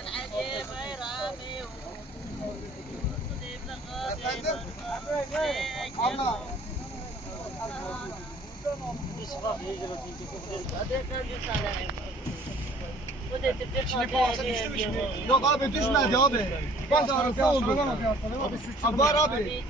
العجيب غير عامي Yok abi düşmedi abi. Bak arası oldu. Abi var abi.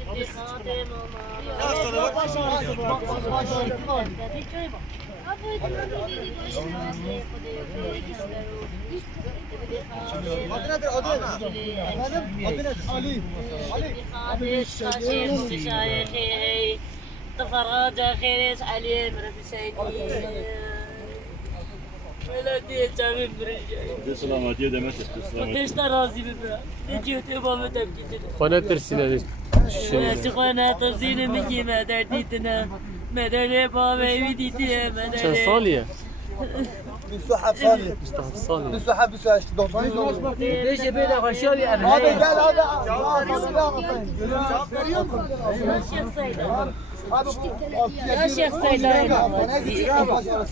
Adı nedir? Adı nedir? Efendim? Adı nedir? Ali. Ali. Abi şaşır şaşır. Tıfarca xeriz Ali Rabbi Seyyidi. Böyle diyeceğim bir şey. Selam diye demet etti. Kardeşler razıyım ben. Ne diyor devam edip gidelim. Konetir sinedir. Konetir sinedir. Konetir sinedir. Konetir sinedir. دري بابا يديتي ما Çen دري saniye? Müsahaf Salih. Mustafa saniye. Müsahaf Müsahaf. 90 oldu. Abi gel abi. Görüyor musun? Abi يا شيخ سيداين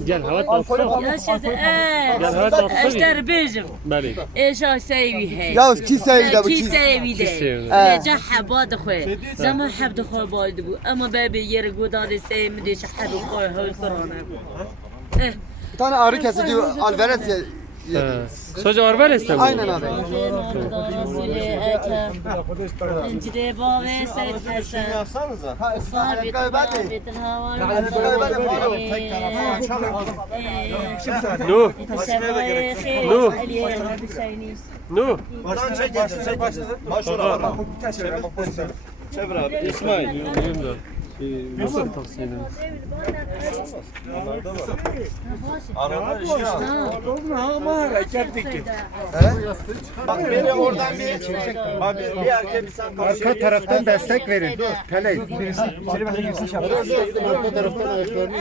جال هوا تصف يا شيخ جال هوا تصف اشتر بيجم؟ بلي. إيش أسوي هي يا كي سيدا كي سيدا جح بود خوي زمان حب خوي بود بو اما بابي يرقو دار سي مدي شحب خوي هول كورونا آه. آه. تانا اري كاسدي الفيرس آه. سوجا ارفيرس تبو. اينن ابي böyle istemiyor. Aynen abi. انجدي بابي سيد حسن Ha, صابت ayakkabı ben de. بيت الهوى Ayakkabı ben de bağlı. Nu. نو Nu. Çevir abi. İsmail. Bizim de. Yusuf tavsiyelim. Bak beni oradan bir Abi bir erkek bir sen Arka taraftan destek verin. Dur. Peley. Birisi içeri bakın girsin şapka. Arka taraftan ayaklarını